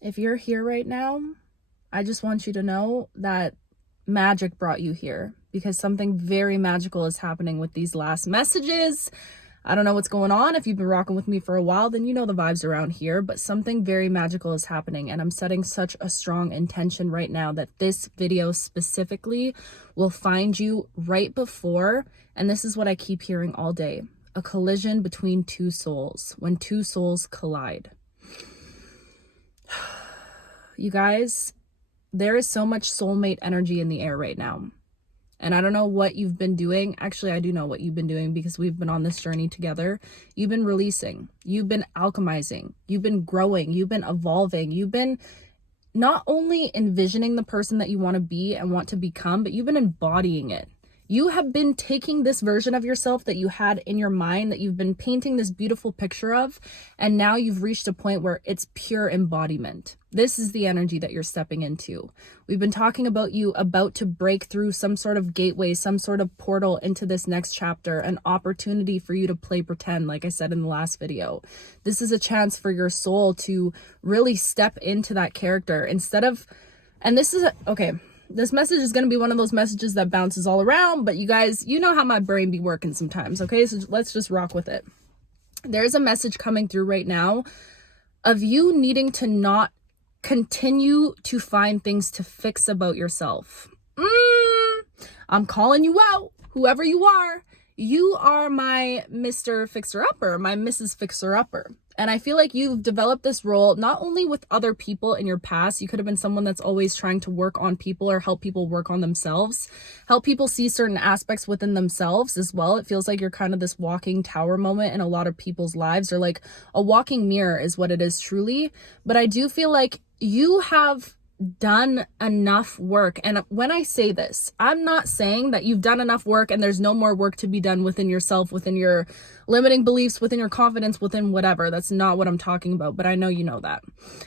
If you're here right now, I just want you to know that magic brought you here, because something very magical is happening with these last messages. I don't know what's going on. If you've been rocking with me for a while, then you know the vibes around here, but something very magical is happening, and I'm setting such a strong intention right now that this video specifically will find you right before, and this is what I keep hearing all day, a collision between two souls, when two souls collide. You guys, there is so much soulmate energy in the air right now. And I don't know what you've been doing. Actually, I do know what you've been doing because we've been on this journey together. You've been releasing. You've been alchemizing. You've been growing. You've been evolving. You've been not only envisioning the person that you want to be and want to become, but you've been embodying it. You have been taking this version of yourself that you had in your mind, that you've been painting this beautiful picture of, and now you've reached a point where it's pure embodiment. This is the energy that you're stepping into. We've been talking about you about to break through some sort of gateway, some sort of portal into this next chapter, an opportunity for you to play pretend, like I said in the last video. This is a chance for your soul to really step into that character instead of, and this is, okay, this message is going to be one of those messages that bounces all around, but you guys, you know how my brain be working sometimes, okay? So let's just rock with it. There's a message coming through right now of you needing to not continue to find things to fix about yourself. I'm calling you out, whoever you are. You are my Mr. Fixer-Upper, my Mrs. Fixer-Upper. And I feel like you've developed this role not only with other people in your past. You could have been someone that's always trying to work on people or help people work on themselves, help people see certain aspects within themselves as well. It feels like you're kind of this walking tower moment in a lot of people's lives, or like a walking mirror is what it is truly. But I do feel like you have done enough work. And when I say this, I'm not saying that you've done enough work and there's no more work to be done within yourself, within your limiting beliefs, within your confidence, within whatever. That's not what I'm talking about, but I know you know that.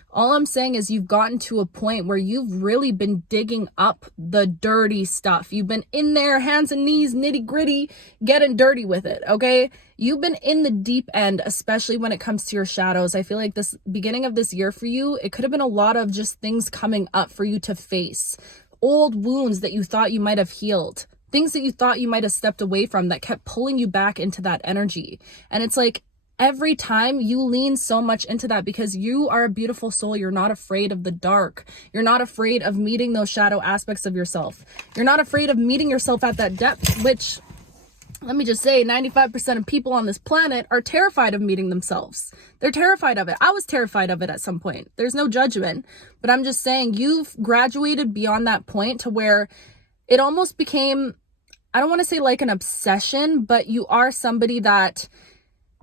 All I'm saying is you've gotten to a point where you've really been digging up the dirty stuff. You've been in there, hands and knees, nitty gritty, getting dirty with it, okay? You've been in the deep end, especially when it comes to your shadows. I feel like this beginning of this year for you, it could have been a lot of just things coming up for you to face. Old wounds that you thought you might have healed. Things that you thought you might have stepped away from that kept pulling you back into that energy. And it's like every time you lean so much into that because you are a beautiful soul. You're not afraid of the dark. You're not afraid of meeting those shadow aspects of yourself. You're not afraid of meeting yourself at that depth, which, let me just say, 95% of people on this planet are terrified of meeting themselves. They're terrified of it. I was terrified of it at some point. There's no judgment, but I'm just saying you've graduated beyond that point to where it almost became, I don't want to say like an obsession, but you are somebody that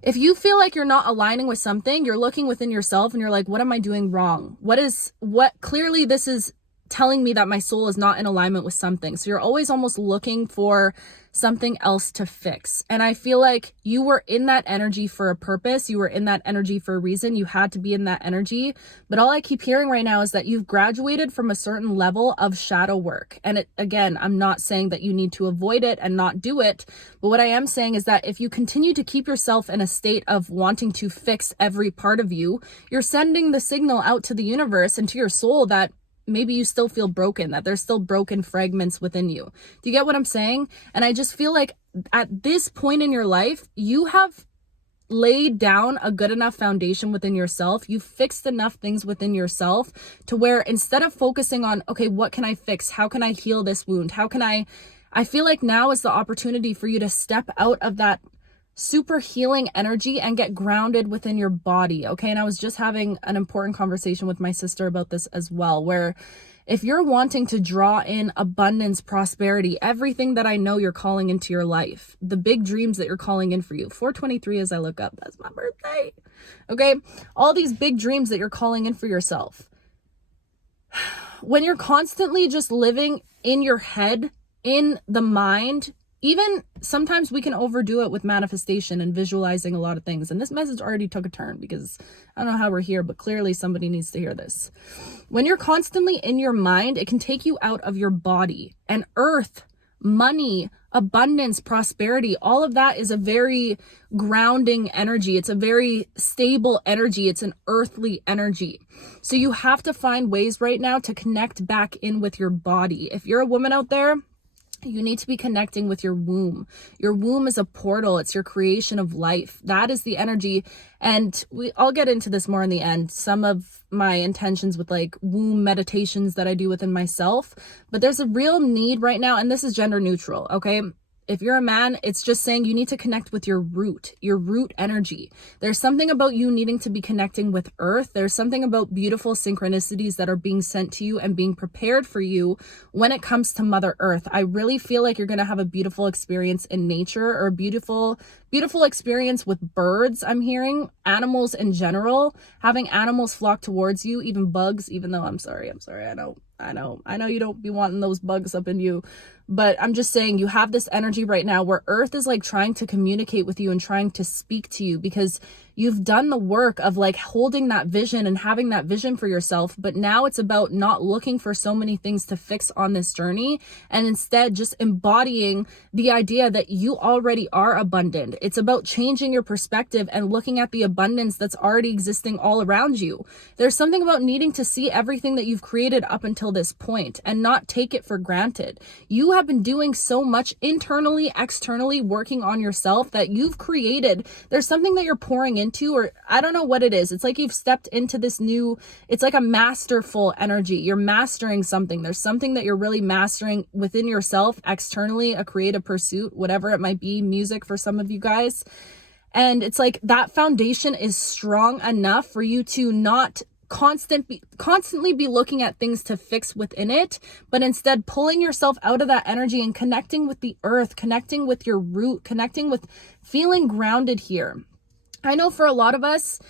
if you feel like you're not aligning with something, you're looking within yourself and you're like, what am I doing wrong? What clearly this is telling me that my soul is not in alignment with something. So you're always almost looking for something else to fix. And I feel like you were in that energy for a purpose. You were in that energy for a reason. You had to be in that energy. But all I keep hearing right now is that you've graduated from a certain level of shadow work. And again, I'm not saying that you need to avoid it and not do it. But what I am saying is that if you continue to keep yourself in a state of wanting to fix every part of you, you're sending the signal out to the universe and to your soul that maybe you still feel broken, that there's still broken fragments within you. Do you get what I'm saying? And I just feel like at this point in your life, you have laid down a good enough foundation within yourself. You've fixed enough things within yourself to where instead of focusing on, okay, what can I fix? How can I heal this wound? I feel like now is the opportunity for you to step out of that super healing energy and get grounded within your body, okay? And I was just having an important conversation with my sister about this as well, where if you're wanting to draw in abundance, prosperity, everything that I know you're calling into your life, the big dreams that you're calling in for you, 423 as I look up, that's my birthday, okay? All these big dreams that you're calling in for yourself. When you're constantly just living in your head, in the mind, even sometimes we can overdo it with manifestation and visualizing a lot of things. And this message already took a turn because I don't know how we're here, but clearly somebody needs to hear this. When you're constantly in your mind, it can take you out of your body, and earth, money, abundance, prosperity, all of that is a very grounding energy. It's a very stable energy. It's an earthly energy. So you have to find ways right now to connect back in with your body. If you're a woman out there, you need to be connecting with your womb. Your womb is a portal. It's your creation of life. That is the energy. And I'll get into this more in the end. Some of my intentions with like womb meditations that I do within myself, but there's a real need right now. And this is gender neutral. Okay. If you're a man, it's just saying you need to connect with your root energy. There's something about you needing to be connecting with earth. There's something about beautiful synchronicities that are being sent to you and being prepared for you when it comes to Mother Earth. I really feel like you're going to have a beautiful experience in nature, or a beautiful experience with birds. I'm hearing animals in general, having animals flock towards you, even bugs, even though I'm sorry. I know you don't be wanting those bugs up in you, but I'm just saying you have this energy right now where earth is like trying to communicate with you and trying to speak to you, because you've done the work of like holding that vision and having that vision for yourself. But now it's about not looking for so many things to fix on this journey, and instead just embodying the idea that you already are abundant. It's about changing your perspective and looking at the abundance that's already existing all around you. There's something about needing to see everything that you've created up until this point and not take it for granted. You have been doing so much internally, externally, working on yourself that you've created. There's something that you're pouring into, or I don't know what it is. It's like you've stepped into this new, it's like a masterful energy. You're mastering something. There's something that you're really mastering within yourself, externally, a creative pursuit, whatever it might be, music for some of you guys. And it's like that foundation is strong enough for you to not constantly be looking at things to fix within it, but instead pulling yourself out of that energy and connecting with the earth, connecting with your root, connecting with feeling grounded here. I know for a lot of us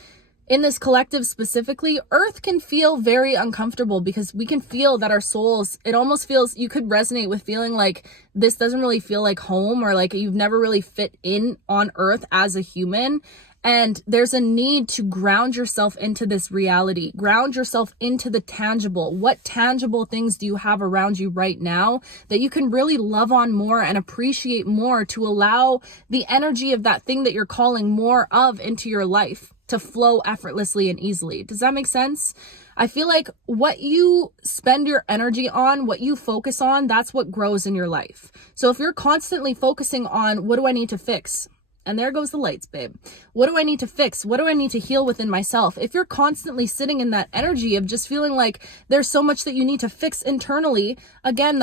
in this collective specifically, earth can feel very uncomfortable because we can feel that our souls, it almost feels, you could resonate with feeling like this doesn't really feel like home, or like you've never really fit in on earth as a human. And there's a need to ground yourself into this reality, ground yourself into the tangible. What tangible things do you have around you right now that you can really love on more and appreciate more, to allow the energy of that thing that you're calling more of into your life to flow effortlessly and easily? Does that make sense? I feel like what you spend your energy on, what you focus on, that's what grows in your life. So if you're constantly focusing on, what do I need to fix? And there goes the lights, babe. What do I need to fix? What do I need to heal within myself? If you're constantly sitting in that energy of just feeling like there's so much that you need to fix internally, again,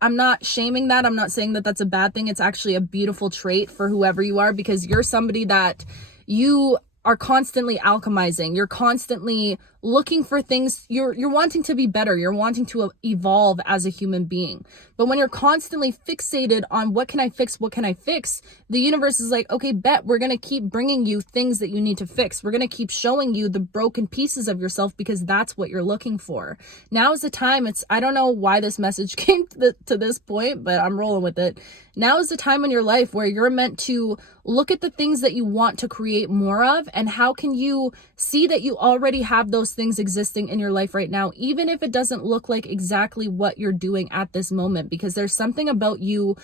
I'm not shaming that. I'm not saying that that's a bad thing. It's actually a beautiful trait for whoever you are, because you're somebody that you are constantly alchemizing. You're constantly looking for things. You're wanting to be better. You're wanting to evolve as a human being. But when you're constantly fixated on what can I fix? What can I fix? The universe is like, okay, bet we're going to keep bringing you things that you need to fix. We're going to keep showing you the broken pieces of yourself because that's what you're looking for. Now is the time. I don't know why this message came to this point, but I'm rolling with it. Now is the time in your life where you're meant to look at the things that you want to create more of, and how can you see that you already have those things existing in your life right now, even if it doesn't look like exactly what you're doing at this moment, because there's something about you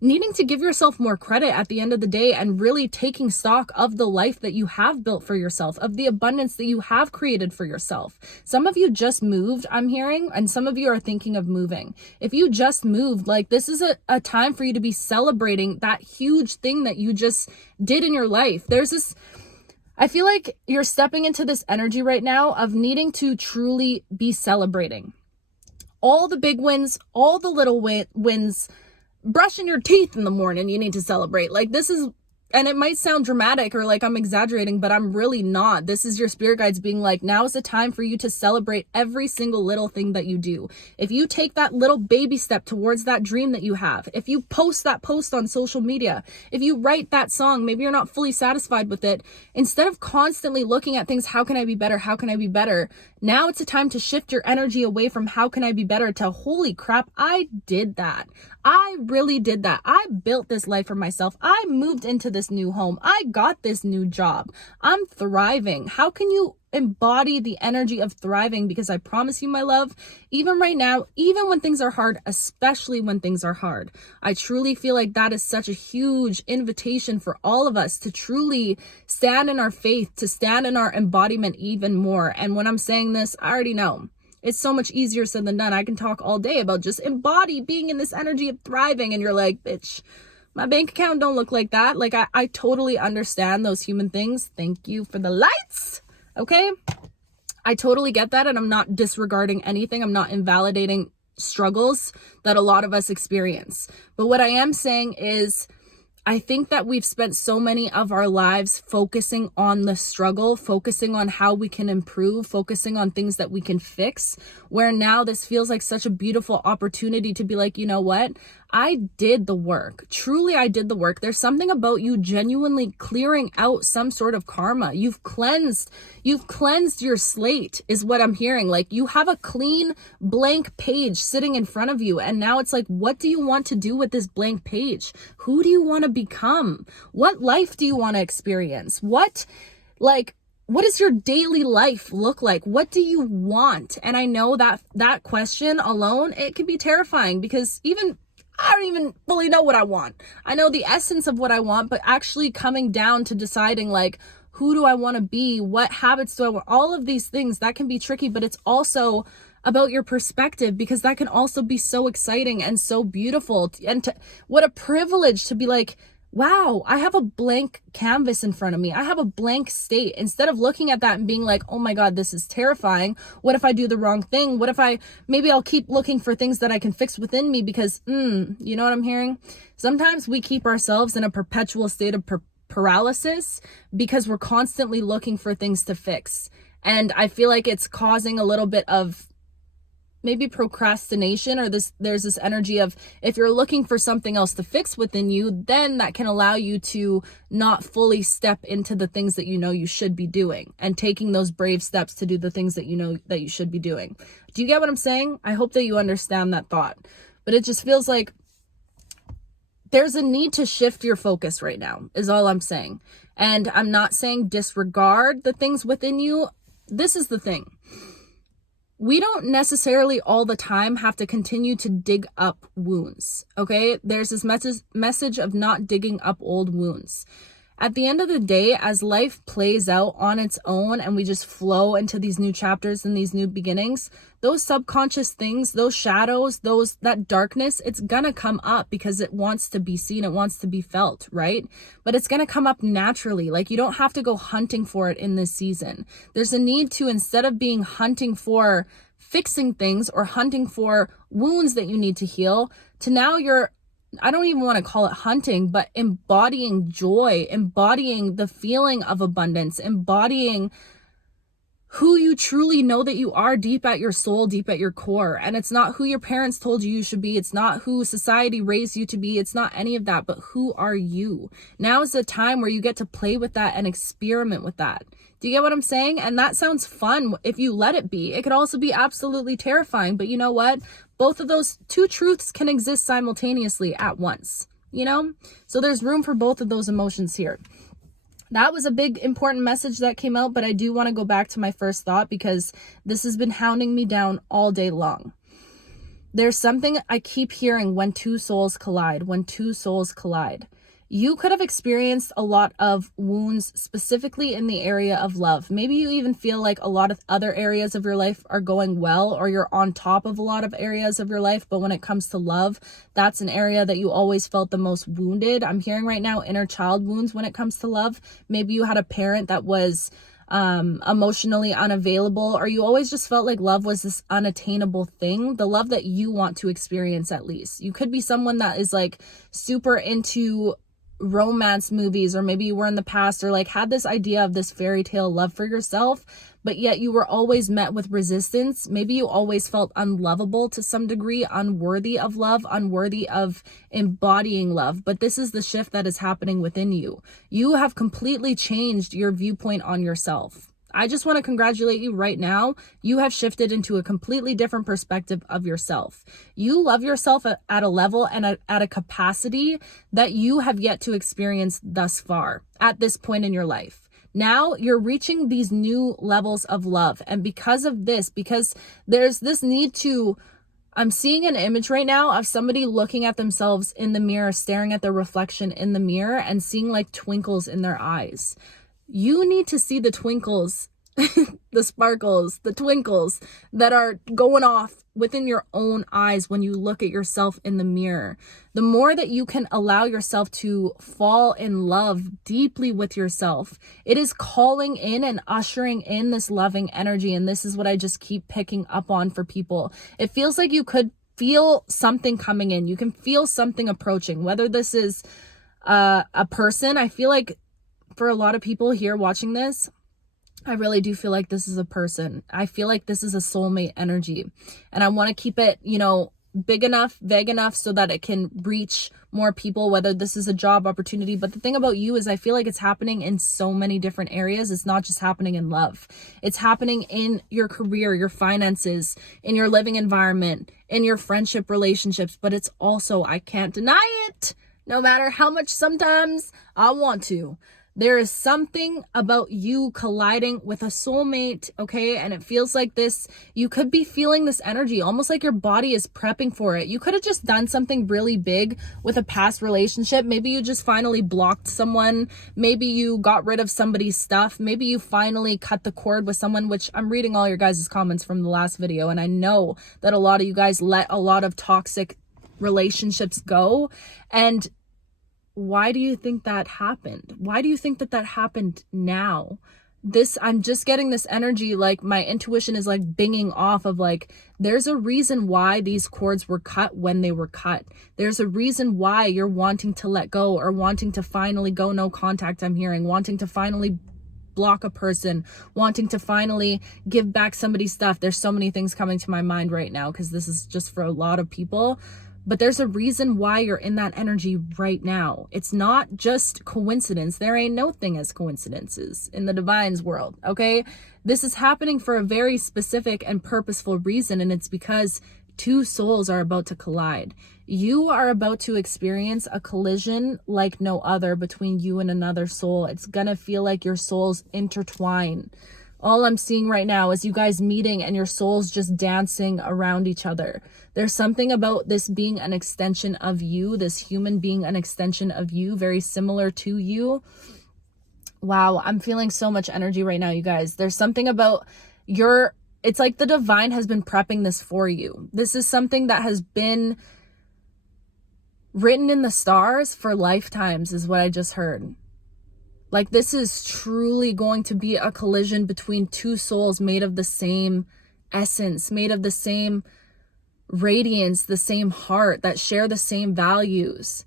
needing to give yourself more credit at the end of the day and really taking stock of the life that you have built for yourself, of the abundance that you have created for yourself. Some of you just moved, I'm hearing, and some of you are thinking of moving. If you just moved, like, this is a time for you to be celebrating that huge thing that you just did in your life. I feel like you're stepping into this energy right now of needing to truly be celebrating all the big wins, all the little wins. Brushing your teeth in the morning, you need to celebrate. Like, this is, and it might sound dramatic or like I'm exaggerating, but I'm really not. This is your spirit guides being like, now is the time for you to celebrate every single little thing that you do. If you take that little baby step towards that dream that you have, if you post that post on social media, if you write that song, maybe you're not fully satisfied with it. Instead of constantly looking at things, how can I be better? How can I be better? Now it's a time to shift your energy away from how can I be better to, holy crap, I did that. I really did that. I built this life for myself. I moved into this new home. I got this new job. I'm thriving. How can you embody the energy of thriving, because I promise you, my love, even right now, even when things are hard, especially when things are hard, I truly feel like that is such a huge invitation for all of us to truly stand in our faith, to stand in our embodiment even more. And when I'm saying this, I already know it's so much easier said than done. I can talk all day about just embody being in this energy of thriving, and you're like, bitch, my bank account don't look like that. Like, I totally understand those human things. Thank you for the lights. Okay, I totally get that, and I'm not disregarding anything. I'm not invalidating struggles that a lot of us experience. But what I am saying is, I think that we've spent so many of our lives focusing on the struggle, focusing on how we can improve, focusing on things that we can fix, where now this feels like such a beautiful opportunity to be like, you know what? I did the work. Truly, I did the work. There's something about you genuinely clearing out some sort of karma. You've cleansed your slate, is what I'm hearing. Like, you have a clean blank page sitting in front of you. And now it's like, what do you want to do with this blank page? Who do you want to become? What life do you want to experience? What does your daily life look like? What do you want? And I know that question alone, it can be terrifying, because I don't even fully know what I want. I know the essence of what I want, but actually coming down to deciding, like, who do I want to be? What habits do I want? All of these things, that can be tricky, but it's also about your perspective, because that can also be so exciting and so beautiful. And what a privilege to be like, wow, I have a blank canvas in front of me. I have a blank state. Instead of looking at that and being like, oh my God, this is terrifying. What if I do the wrong thing? What if maybe I'll keep looking for things that I can fix within me, because, you know what I'm hearing? Sometimes we keep ourselves in a perpetual state of paralysis because we're constantly looking for things to fix. And I feel like it's causing a little bit of maybe procrastination, or there's this energy of, if you're looking for something else to fix within you, then that can allow you to not fully step into the things that you know you should be doing, and taking those brave steps to do the things that you know that you should be doing. Do you get what I'm saying? I hope that you understand that thought. But it just feels like there's a need to shift your focus right now, is all I'm saying. And I'm not saying disregard the things within you. This is the thing. We don't necessarily all the time have to continue to dig up wounds, okay? There's this message of not digging up old wounds. At the end of the day, as life plays out on its own and we just flow into these new chapters and these new beginnings, those subconscious things, those shadows, that darkness, it's gonna come up because it wants to be seen, it wants to be felt, right? But it's gonna come up naturally. Like, you don't have to go hunting for it in this season. There's a need to, instead of being hunting for fixing things or hunting for wounds that you need to heal, to now I don't even want to call it hunting, but embodying joy, embodying the feeling of abundance, embodying who you truly know that you are deep at your soul, deep at your core. And it's not who your parents told you should be. It's not who society raised you to be. It's not any of that, but who are you? Now is the time where you get to play with that and experiment with that. Do you get what I'm saying? And that sounds fun if you let it be. It could also be absolutely terrifying, but you know what? Both of those two truths can exist simultaneously at once, you know? So there's room for both of those emotions here. That was a big, important message that came out, but I do want to go back to my first thought, because this has been hounding me down all day long. There's something I keep hearing: when two souls collide, when two souls collide. You could have experienced a lot of wounds, specifically in the area of love. Maybe you even feel like a lot of other areas of your life are going well, or you're on top of a lot of areas of your life. But when it comes to love, that's an area that you always felt the most wounded. I'm hearing right now inner child wounds when it comes to love. Maybe you had a parent that was emotionally unavailable, or you always just felt like love was this unattainable thing, the love that you want to experience. At least you could be someone that is like super into romance movies, or maybe you were in the past, or like had this idea of this fairy tale love for yourself, but yet you were always met with resistance. Maybe you always felt unlovable to some degree, unworthy of love, unworthy of embodying love. But this is the shift that is happening within you. You have completely changed your viewpoint on yourself. I just want to congratulate you right now. You have shifted into a completely different perspective of yourself. You love yourself at a level and at a capacity that you have yet to experience thus far at this point in your life. Now you're reaching these new levels of love. And because of this, because there's this need to, I'm seeing an image right now of somebody looking at themselves in the mirror, staring at their reflection in the mirror and seeing like twinkles in their eyes. You need to see the twinkles, the sparkles, the twinkles that are going off within your own eyes when you look at yourself in the mirror. The more that you can allow yourself to fall in love deeply with yourself, it is calling in and ushering in this loving energy. And this is what I just keep picking up on for people. It feels like you could feel something coming in. You can feel something approaching, whether this is a person. I feel like for a lot of people here watching this, I really do feel like this is a person. I feel like this is a soulmate energy. And I want to keep it, big enough, vague enough so that it can reach more people, whether this is a job opportunity. But the thing about you is I feel like it's happening in so many different areas. It's not just happening in love. It's happening in your career, your finances, in your living environment, in your friendship relationships. But it's also, I can't deny it, no matter how much sometimes I want to. There is something about you colliding with a soulmate, okay? And it feels like this, you could be feeling this energy, almost like your body is prepping for it. You could have just done something really big with a past relationship. Maybe you just finally blocked someone. Maybe you got rid of somebody's stuff. Maybe you finally cut the cord with someone, which I'm reading all your guys' comments from the last video. And I know that a lot of you guys let a lot of toxic relationships go. And why do you think that happened? Why do you think that happened now? I'm just getting this energy, like my intuition is like binging off of like, there's a reason why these cords were cut when they were cut. There's a reason why you're wanting to let go or wanting to finally go no contact, I'm hearing, wanting to finally block a person, wanting to finally give back somebody's stuff. There's so many things coming to my mind right now because this is just for a lot of people. But there's a reason why you're in that energy right now. It's not just coincidence. There ain't no thing as coincidences in the divine's world, okay? This is happening for a very specific and purposeful reason, and it's because two souls are about to collide. You are about to experience a collision like no other between you and another soul. It's gonna feel like your souls intertwine. All I'm seeing right now is you guys meeting and your souls just dancing around each other. There's something about this being an extension of you, this human being an extension of you, very similar to you. Wow, I'm feeling so much energy right now, you guys. There's something about it's like the divine has been prepping this for you. This is something that has been written in the stars for lifetimes, is what I just heard. Like, this is truly going to be a collision between two souls made of the same essence, made of the same radiance, the same heart, that share the same values.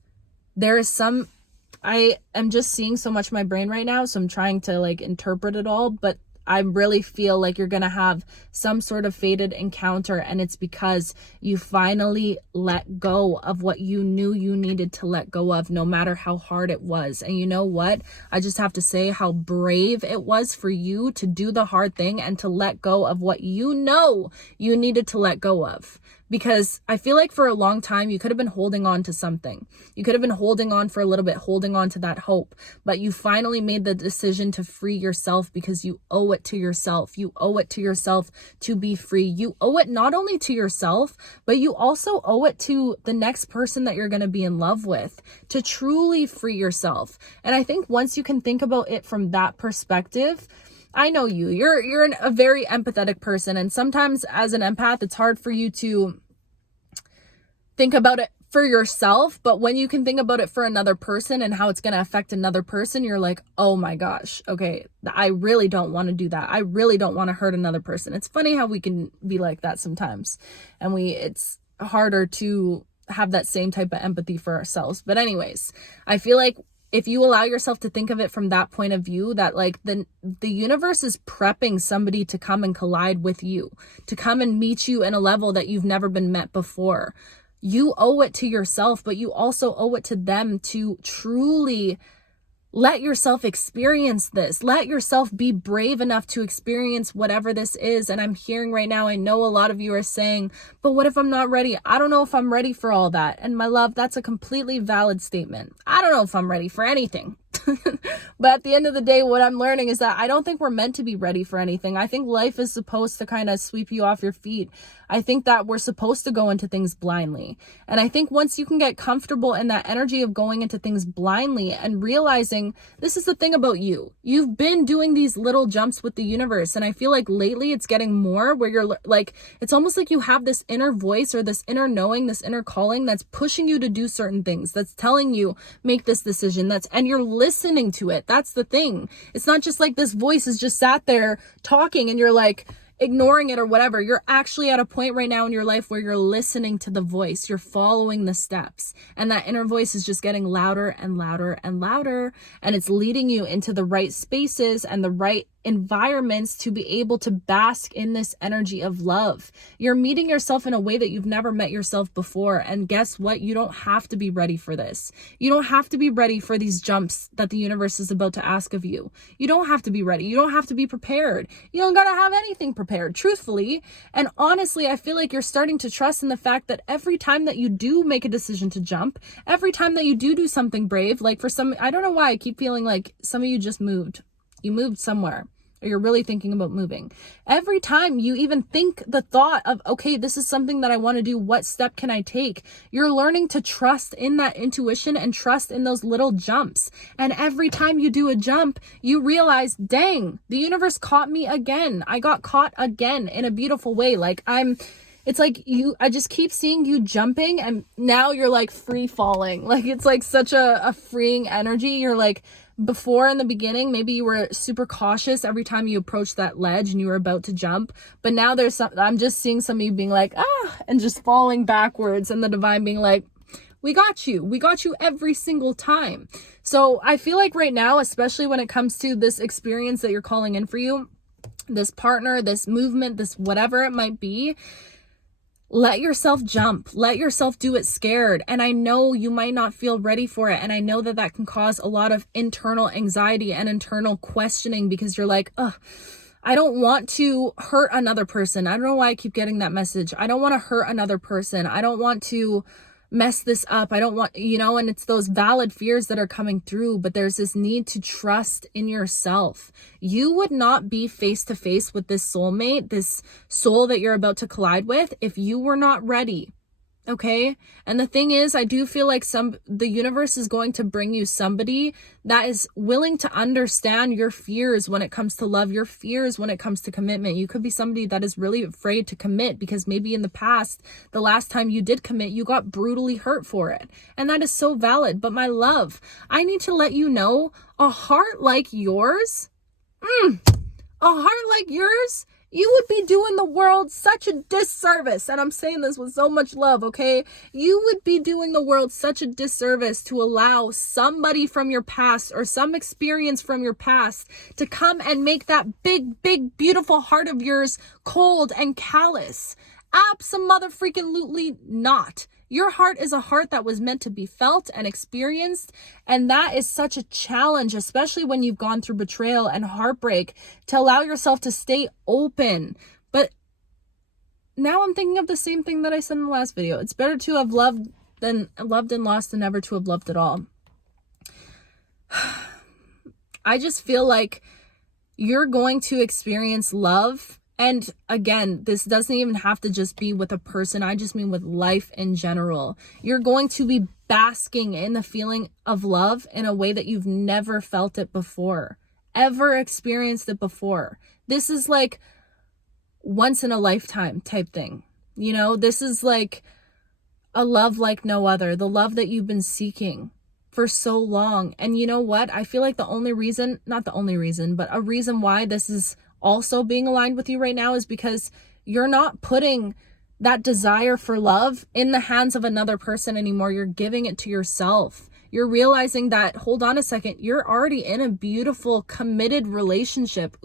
I am just seeing so much in my brain right now, so I'm trying to like interpret it all, but I really feel like you're going to have some sort of fated encounter, and it's because you finally let go of what you knew you needed to let go of, no matter how hard it was. And you know what? I just have to say how brave it was for you to do the hard thing and to let go of what you know you needed to let go of. Because I feel like for a long time, you could have been holding on to something. You could have been holding on for a little bit, holding on to that hope. But you finally made the decision to free yourself because you owe it to yourself. You owe it to yourself to be free. You owe it not only to yourself, but you also owe it to the next person that you're going to be in love with, to truly free yourself. And I think once you can think about it from that perspective, I know you're a very empathetic person, and sometimes as an empath, it's hard for you to think about it for yourself, but when you can think about it for another person and how it's going to affect another person, you're like, oh my gosh, okay, I really don't want to do that. I really don't want to hurt another person. It's funny how we can be like that sometimes, and it's harder to have that same type of empathy for ourselves. But anyways, I feel like if you allow yourself to think of it from that point of view, that like the universe is prepping somebody to come and collide with you, to come and meet you in a level that you've never been met before. You owe it to yourself, but you also owe it to them to truly let yourself experience this. Let yourself be brave enough to experience whatever this is. And I'm hearing right now, I know a lot of you are saying, but what if I'm not ready? I don't know if I'm ready for all that. And my love, that's a completely valid statement. I don't know if I'm ready for anything. But at the end of the day, what I'm learning is that I don't think we're meant to be ready for anything. I think life is supposed to kind of sweep you off your feet. I think that we're supposed to go into things blindly. And I think once you can get comfortable in that energy of going into things blindly and realizing this is the thing about you. You've been doing these little jumps with the universe. And I feel like lately it's getting more where you're like, it's almost like you have this inner voice or this inner knowing, this inner calling that's pushing you to do certain things, that's telling you make this decision, and you're listening to it. That's the thing. It's not just like this voice is just sat there talking and you're like ignoring it or whatever. You're actually at a point right now in your life where you're listening to the voice, you're following the steps, and that inner voice is just getting louder and louder and louder, and it's leading you into the right spaces and the right environments to be able to bask in this energy of love. You're meeting yourself in a way that you've never met yourself before. And guess what? You don't have to be ready for this. You don't have to be ready for these jumps that the universe is about to ask of you. You don't have to be ready. You don't have to be prepared. You don't gotta have anything prepared, truthfully. And honestly, I feel like you're starting to trust in the fact that every time that you do make a decision to jump, every time that you do something brave, like for some, I don't know why I keep feeling like some of you just moved. You moved somewhere, or you're really thinking about moving. Every time you even think the thought of, okay, this is something that I want to do, what step can I take? You're learning to trust in that intuition and trust in those little jumps. And every time you do a jump, you realize, dang, the universe caught me again. I got caught again in a beautiful way. It's like I just keep seeing you jumping, and now you're like free falling. Like it's like such a freeing energy. You're like, before in the beginning, maybe you were super cautious every time you approached that ledge and you were about to jump. But now I'm just seeing some of you being like, and just falling backwards, and the divine being like, we got you. We got you every single time. So I feel like right now, especially when it comes to this experience that you're calling in for you, this partner, this movement, this whatever it might be, let yourself jump. Let yourself do it scared. And I know you might not feel ready for it. And I know that can cause a lot of internal anxiety and internal questioning, because you're like, I don't want to hurt another person. I don't know why I keep getting that message. I don't want to hurt another person. I don't want to mess this up. I don't want, and it's those valid fears that are coming through, but there's this need to trust in yourself. You would not be face to face with this soulmate, this soul that you're about to collide with, if you were not ready. Okay. And the thing is, I do feel like the universe is going to bring you somebody that is willing to understand your fears when it comes to love, your fears when it comes to commitment. You could be somebody that is really afraid to commit because maybe in the past, the last time you did commit, you got brutally hurt for it. And that is so valid. But my love, I need to let you know, a heart like yours, you would be doing the world such a disservice. And I'm saying this with so much love, okay? You would be doing the world such a disservice to allow somebody from your past or some experience from your past to come and make that big, big, beautiful heart of yours cold and callous. Abso-mother-freaking-lutely not. Your heart is a heart that was meant to be felt and experienced. And that is such a challenge, especially when you've gone through betrayal and heartbreak, to allow yourself to stay open. But now I'm thinking of the same thing that I said in the last video. It's better to have loved and lost than never to have loved at all. I just feel like you're going to experience love. And again, this doesn't even have to just be with a person. I just mean with life in general. You're going to be basking in the feeling of love in a way that you've never felt it before, ever experienced it before. This is like once in a lifetime type thing. This is like a love like no other, the love that you've been seeking for so long. And you know what? I feel like not the only reason, but a reason why this is also being aligned with you right now is because you're not putting that desire for love in the hands of another person anymore. You're giving it to yourself. You're realizing that, hold on a second, you're already in a beautiful, committed relationship.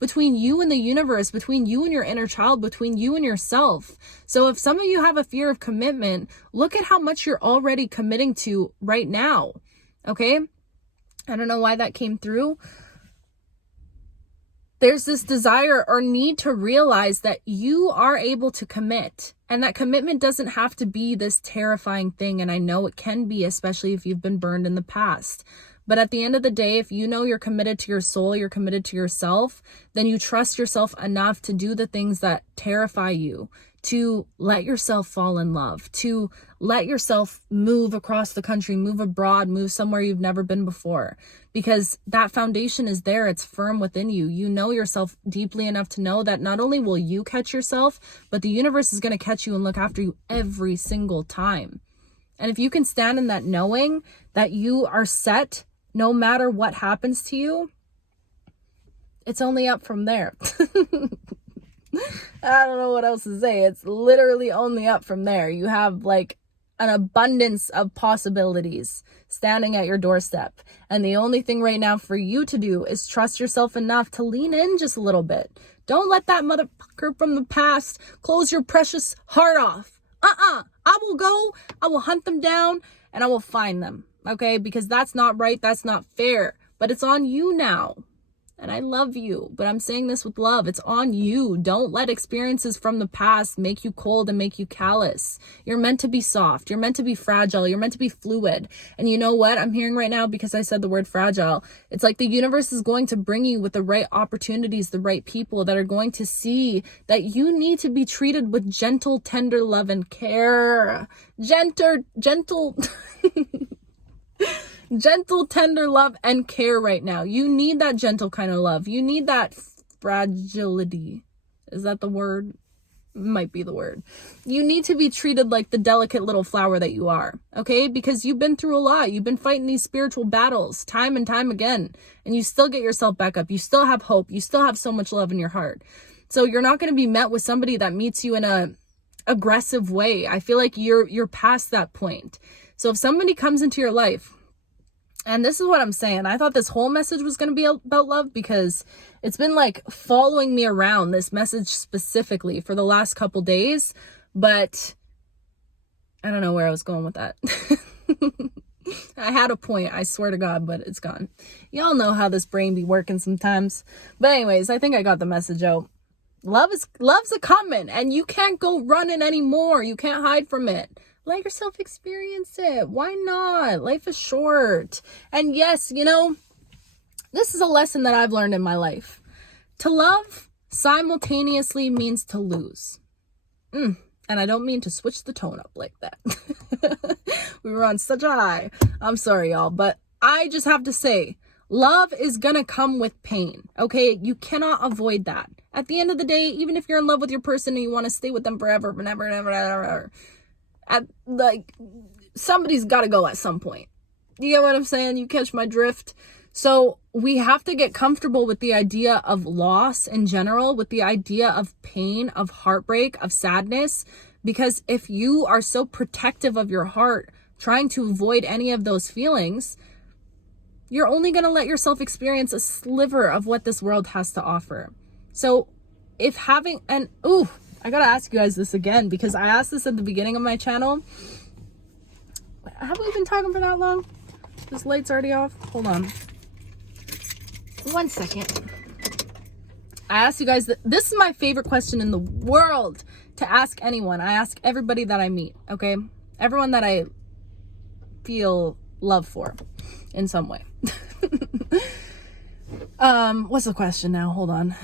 Between you and the universe, between you and your inner child, between you and yourself. So if some of you have a fear of commitment, look at how much you're already committing to right now. Okay? I don't know why that came through. There's this desire or need to realize that you are able to commit, and that commitment doesn't have to be this terrifying thing. And I know it can be, especially if you've been burned in the past, But at the end of the day, if you know you're committed to your soul, you're committed to yourself, then you trust yourself enough to do the things that terrify you, to let yourself fall in love, to let yourself move across the country, move abroad, move somewhere you've never been before, because that foundation is there. It's firm within you. You know yourself deeply enough to know that not only will you catch yourself, but the universe is going to catch you and look after you every single time. And if you can stand in that knowing that you are set no matter what happens to you, it's only up from there. I don't know what else to say. It's literally only up from there. You have like an abundance of possibilities standing at your doorstep. And the only thing right now for you to do is trust yourself enough to lean in just a little bit. Don't let that motherfucker from the past close your precious heart off. I will go, I will hunt them down, and I will find them. Okay? Because that's not right. That's not fair. But it's on you now. And I love you, but I'm saying this with love. It's on you. Don't let experiences from the past make you cold and make you callous. You're meant to be soft. You're meant to be fragile. You're meant to be fluid. And you know what I'm hearing right now, because I said the word fragile? It's like the universe is going to bring you with the right opportunities, the right people that are going to see that you need to be treated with gentle, tender love and care. Gentle tender love and care right now. You need that gentle kind of love. You need that fragility. Is that the word? Might be the word. You need to be treated like the delicate little flower that you are, okay? Because you've been through a lot. You've been fighting these spiritual battles time and time again, and you still get yourself back up. You still have hope. You still have so much love in your heart. So you're not going to be met with somebody that meets you in a aggressive way. I feel like you're past that point. So if somebody comes into your life, and this is what I'm saying, I thought this whole message was going to be about love, because it's been like following me around, this message specifically, for the last couple days. But I don't know where I was going with that. I had a point, I swear to God, but it's gone. Y'all know how this brain be working sometimes. But anyways, I think I got the message out. Love's a coming, and you can't go running anymore. You can't hide from it. Let yourself experience it. Why not? Life is short. And yes, you know, this is a lesson that I've learned in my life. To love simultaneously means to lose. And I don't mean to switch the tone up like that. We were on such a high. I'm sorry, y'all. But I just have to say, love is going to come with pain. Okay? You cannot avoid that. At the end of the day, even if you're in love with your person and you want to stay with them forever, never, like, somebody's got to go at some point. You get what I'm saying? You catch my drift? So we have to get comfortable with the idea of loss in general, with the idea of pain, of heartbreak, of sadness, because if you are so protective of your heart, trying to avoid any of those feelings, you're only going to let yourself experience a sliver of what this world has to offer. So if having I gotta ask you guys this again, because I asked this at the beginning of my channel. Have we been talking for that long? This light's already off. Hold on. 1 second. I asked you guys, this is my favorite question in the world to ask anyone. I ask everybody that I meet, okay? Everyone that I feel love for in some way. What's the question now? Hold on.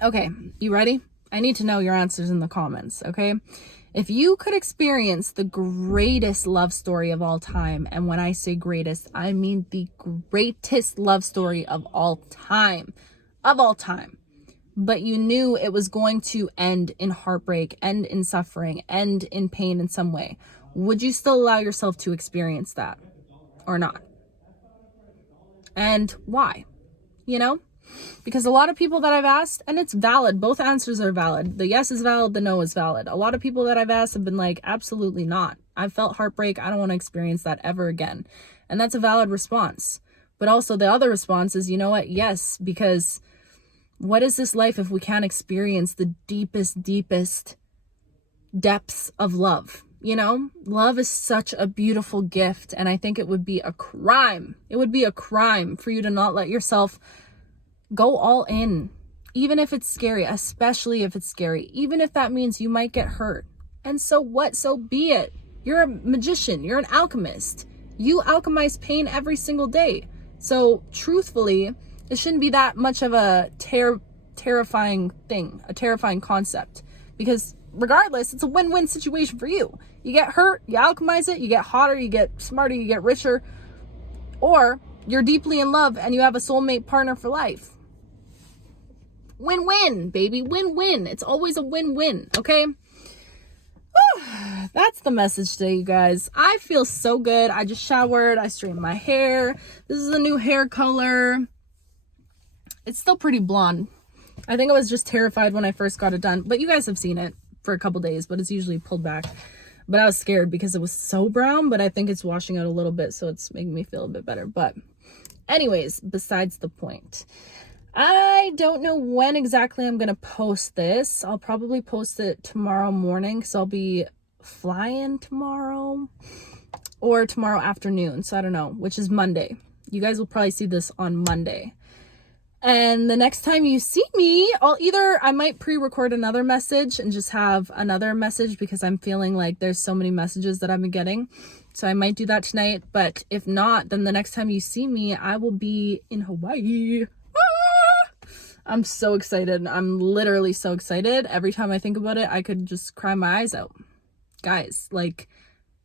Okay, you ready? I need to know your answers in the comments, okay? If you could experience the greatest love story of all time, and when I say greatest, I mean the greatest love story of all time, but you knew it was going to end in heartbreak, end in suffering, end in pain in some way, would you still allow yourself to experience that or not? And why? You know? Because a lot of people that I've asked, and it's valid, both answers are valid. The yes is valid, the no is valid. A lot of people that I've asked have been like, absolutely not. I've felt heartbreak. I don't want to experience that ever again. And that's a valid response. But also the other response is, you know what? Yes, because what is this life if we can't experience the deepest depths of love? You know, love is such a beautiful gift. And I think it would be a crime. It would be a crime for you to not let yourself go all in, even if it's scary, especially if it's scary, even if that means you might get hurt. And so what? So be it. You're a magician. You're an alchemist. You alchemize pain every single day. So truthfully, it shouldn't be that much of a terrifying thing, a terrifying concept, because regardless, it's a win-win situation for you. You get hurt, you alchemize it, you get hotter, you get smarter, you get richer, or you're deeply in love and you have a soulmate partner for life. Win-win, baby, win-win. It's always a win-win, okay? That's the message today, you guys. I feel so good. I just showered, I straightened my hair. This is a new hair color. It's still pretty blonde. I think I was just terrified when I first got it done, but you guys have seen it for a couple days, but it's usually pulled back. But I was scared because it was so brown, but I think it's washing out a little bit, so it's making me feel a bit better. But anyways, besides the point, I don't know when exactly I'm gonna post this. I'll probably post it tomorrow morning, because I'll be flying tomorrow, or tomorrow afternoon, so I don't know, which is Monday. You guys will probably see this on Monday. And the next time you see me, I might pre-record another message and just have another message, because I'm feeling like there's so many messages that I've been getting. So I might do that tonight. But if not, then the next time you see me, I will be in Hawaii. I'm so excited. I'm literally so excited. Every time I think about it, I could just cry my eyes out. Guys, like,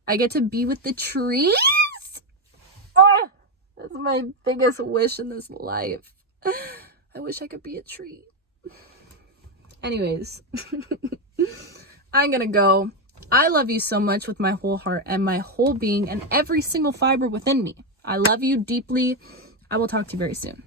I get to be with the trees. Oh, that's my biggest wish in this life. I wish I could be a tree. Anyways, I'm gonna go. I love you so much with my whole heart and my whole being and every single fiber within me. I love you deeply. I will talk to you very soon.